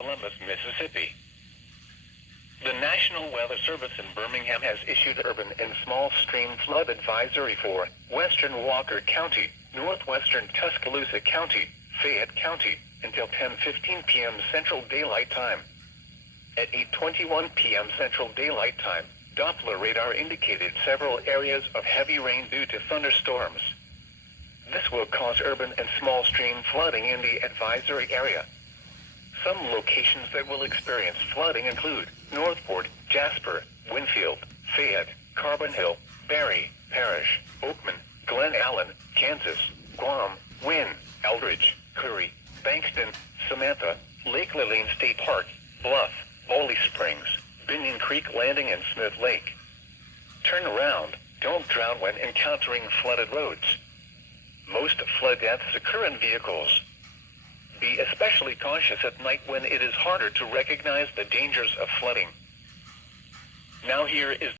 Columbus, Mississippi. The National Weather Service in Birmingham has issued urban and small stream flood advisory for western Walker County, northwestern Tuscaloosa County, Fayette County, until 10:15 p.m. Central Daylight Time. At 8:21 p.m. Central Daylight Time, Doppler radar indicated several areas of heavy rain due to thunderstorms. This will cause urban and small stream flooding in the advisory area. Some locations that will experience flooding include Northport, Jasper, Winfield, Fayette, Carbon Hill, Barry, Parrish, Oakman, Glen Allen, Kansas, Guam, Wynne, Eldridge, Curry, Bankston, Samantha, Lake Lillian State Park, Bluff, Bowley Springs, Binion Creek Landing and Smith Lake. Turn around, don't drown when encountering flooded roads. Most flood deaths occur in vehicles. Be especially cautious at night when it is harder to recognize the dangers of flooding. Now here is